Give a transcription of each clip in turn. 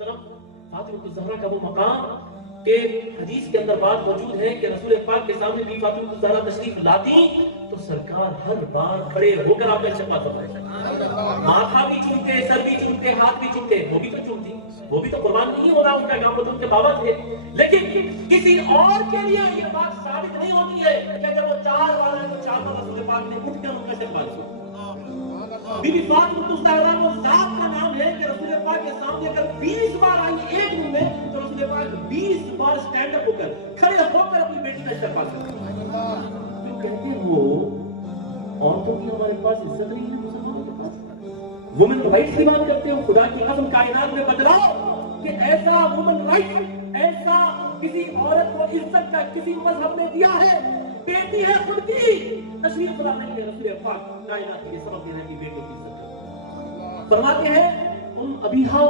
محترم فاطمہ الزہرا کا وہ مقام کہ حدیث کے اندر بات موجود ہے کہ رسول پاک کے سامنے بھی فاطمہ الزہرا تشریف لاتی تو سرکار ہر بار کھڑے ہو کر آپ کا شفاعت فرمائے، ماتھا بھی چومتے، سر بھی چومتے، ہاتھ بھی چومتے، وہ بھی تو چومتی، وہ بھی تو قربان نہیں ہو رہا، ان کا کام ان کے بابا تھے، لیکن کسی اور کے لیے یہ بات ثابت نہیں ہوتی ہے کہ اگر وہ 4 والا ہے تو 4 بار رسول پاک نے اٹھ کر ان کا شفاعت کی۔ بی بی فاطمہ الزہرا وہ ذات کا نام ہے کہ رسول پاک کے سامنے اگر 20 بار آئی ایک دن میں تو رسول پاک 20 بار سٹینڈ اپ ہو کر کھڑے ہو کر اپنی بیٹی کا شفاعت کرتے ہیں۔ جو کہتے ہیں وہ عورتوں کی ہمارے پاس عزت نہیں ہے مسلمانوں کے پاس، وومن رائٹس کی بات کرتے ہو، خدا کی قسم کائنات میں بدلاؤ کہ ایسا وومن رائٹ، ایسا کسی عورت کو عزت کا کسی مذہب نے دیا ہے، بیٹی ہے خود کی تشریف لانے کے رسول پاک کائنات کے سبب دینے کی بیٹوں کی عزت کرتے فرماتے ہیں ابیہا،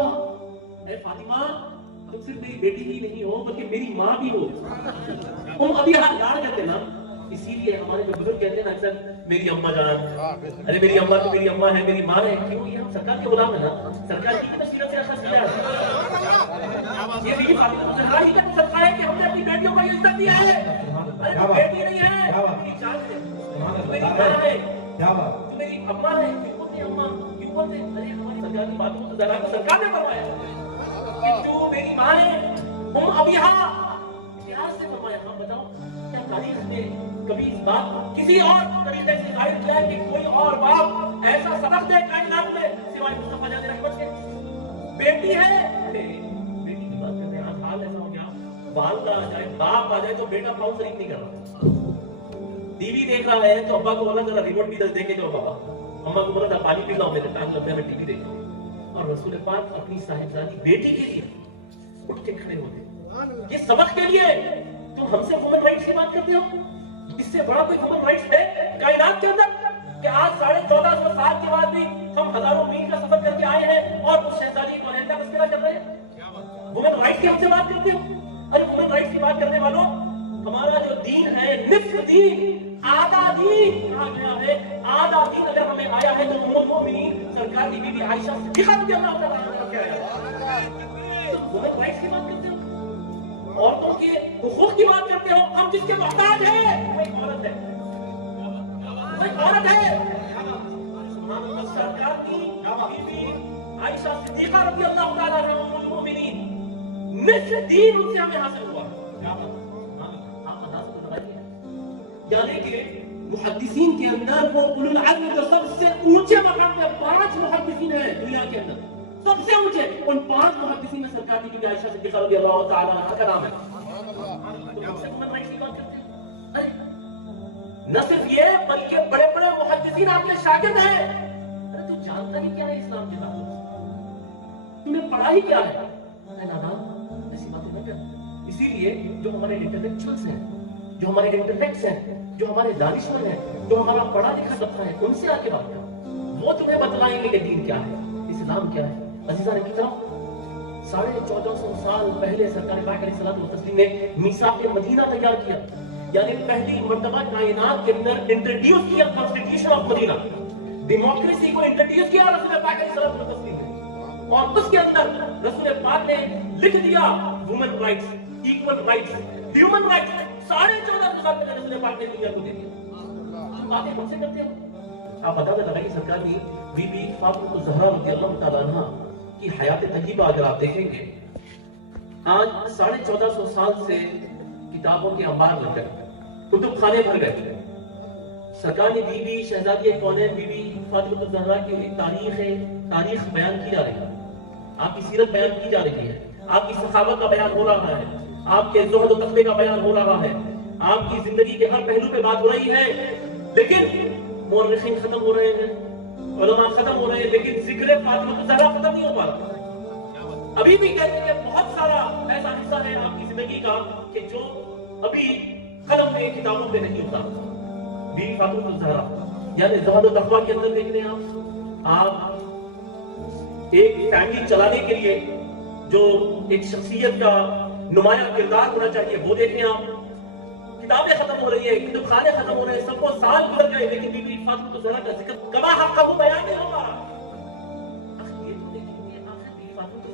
اے فاطمہ تم صرف میری بیٹی ہی نہیں ہو بلکہ میری ماں بھی ہو۔ ابیہا لاڑ کہتے نا، اسی لیے ہمارے جو بزرگ کہتے ہیں نا اکثر میری اماں جان، ارے میری اماں تو میری اماں ہے، میری ماں ہے، کیوں؟ یہ ہم سرکار کے غلام ہیں نا، سرکار کی تشریف سے اخذ کیا ہے، یہ بھی فاطمہ الزہرا ہی کا صدقہ ہے کہ ہم نے اپنی بیٹیوں کو عزت دیا ہے۔ ارے بیٹی نہیں ہے، میری جان ہے، میری ماں ہے، تو میری اماں ہے، کیوں بولتے اماں، کیوں بولتے؟ ارے ہماری سرکار کی فاطمہ الزہرا کو سرکار نے فرمایا کہ تو میری ماں ہے۔ ابیہا اتہاس سے فرمایا، ہاں بتاؤ کیا تاریخ نے کبھی اس بات کسی اور طریقے سے ظاہر کیا ہے کہ کوئی اور باپ ایسا سبق دے کائنات میں سوائے مصطفیٰ جان رحمت کے؟ بیٹی ہے، بیٹی کی بات کرتے ہیں، آج حال ایسا ہو گیا والدہ آ جائے، باپ آ جائے تو بیٹا پاؤں شریف نہیں کر رہا، ٹی وی دیکھ رہا ہے تو ابا کو بولا ذرا ریموٹ بھی دے کے جو بابا، اما کو بولا تھا پانی پی لاؤ، میرے ٹانگ لگ گیا میں ٹی وی دیکھ رہا ہوں، اور رسول پاک اپنی صاحبزادی بیٹی کے لیے اٹھ کے کھڑے ہوتے، یہ سبق کے لیے تم ہم سے وومن رائٹس کی بات کرتے ہو؟ اس سے بڑا کوئی وومن رائٹس ہے کائنات کے اندر کہ آج 1450 سال کے بعد بھی ہم ہزاروں میل کا سفر کر کے آئے ہیں اور اس شہزادی کو کا تذکرہ کر رہے ہیں؟ وومن رائٹس کی ہم سے بات کرتے ہو؟ ارے وومن رائٹس کی بات کرنے والوں، ہمارا جو دین ہے نصف دین، آدھا دین کہا گیا ہے، آدھا دین اگر ہمیں آیا ہے تو ام المؤمنین سرکار کی بیوی عائشہ صدیقہ رضی اللہ تعالیٰ عنہا کیا ہے؟ وومن رائٹس کی بات کرتے ہو، عورتوں کے حقوق کی بات کرتے ہو، ہم جس کے محتاج ہیں وہ ایک عورت ہے، وہ ایک عورت ہے۔ سرکار کی بیوی عائشہ صدیقہ رضی اللہ تعالیٰ عنہا ام المؤمنین، نصف دین ان سے ہمیں حاصل ہوا، یعنی کہ محدثین کے اندر وہ اولو العلم جو سب سے اونچے مقام پہ 5 محدثین ہیں دنیا کے اندر، سب سے اونچے، ان 5 محدثین میں سرکار کی بیوی عائشہ صدیقہ رضی اللہ تعالیٰ عنہا کا نام ہے۔ نہ صرف یہ بلکہ بڑے بڑے محدثین آپ کے شاگرد ہیں۔ ارے تو جانتا ہی کیا ہے اسلام کے بارے میں؟ تم نے پڑھا ہی کیا ہے؟ ایسی باتیں نہ کر۔ اسی لیے جو ہمارے انٹلیکچوئلز ہیں، جو ہمارے انٹلیکٹس ہیں، جو ہمارے دانشور ہیں، جو ہمارا پڑھا لکھا طبقہ ہے، ان سے آ کے بات کرو، وہ تمہیں بتلائیں گے کہ دین کیا ہے، اسلام کیا ہے۔ عزیزان کرام، 1450 سال پہلے سرکار پاک علیہ الصلوۃ والتسلیم نے میثاق مدینہ تیار کیا، یعنی پہلی مرتبہ کائنات کے اندر انٹروڈیوس کیا کانسٹیٹیوشن آف مدینہ، ڈیموکریسی کو انٹروڈیوس کیا رسول پاک علیہ الصلوۃ والتسلیم نے، اور اس کے اندر رسول پاک نے لکھ دیا women rights, equal rights, human rights, 1450 سال پہلے رسول پاک نے دنیا کو دے دیا۔ ہم باتیں ہم سے کرتے ہیں۔ آپ بتا دیں کہ سرکار کی بی بی فاطمہ الزہرا رضی اللہ تعالیٰ عنہا کی حیات طیبہ اگر آپ دیکھیں گے، آج 1450 سال سے کتابوں کے انبار لگ گئے، کتب خانے بھر گئے، سرکار نے بی بی شہزادی کونین بی بی فاطمہ الزہرا کی تاریخ بیان کی جا رہی ہے، آپ کی سیرت بیان کی جا رہی ہے، آپ کی سخاوت کا بیان ہو رہا ہے، آپ کے زہد و تقوی کا بیان ہو رہا ہے، آپ کی زندگی کے ہر پہلو پہ بات ہو رہی ہے، لیکن مورخین ختم ہو رہے ہیں، علماء ختم ہو رہے ہیں، لیکن ذکر فاطمہ الزہرا ختم نہیں ہو پا رہا۔ ابھی بھی کہتے ہیں کہ بہت سارا ایسا حصہ ہے آپ کی زندگی کا کہ جو ابھی قلم پہ کتابوں پہ نہیں ہوتا۔ بی بی فاطمہ الزہرا یعنی زہد و تقوی کے اندر دیکھ رہے ہیں آپ ایک فیملی چلانے کے لیے جو ایک شخصیت کا نمایاں کردار ہونا چاہیے وہ دیکھیں آپ، کتابیں ختم ہو رہی ہیں، کتب خانے ختم ہو رہے ہیں، سب کو سال گزر گئے، لیکن بی بی فاطمہ الزہرا کا ذکر کما حق وہ بیان نہیں ہو پا رہا۔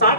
60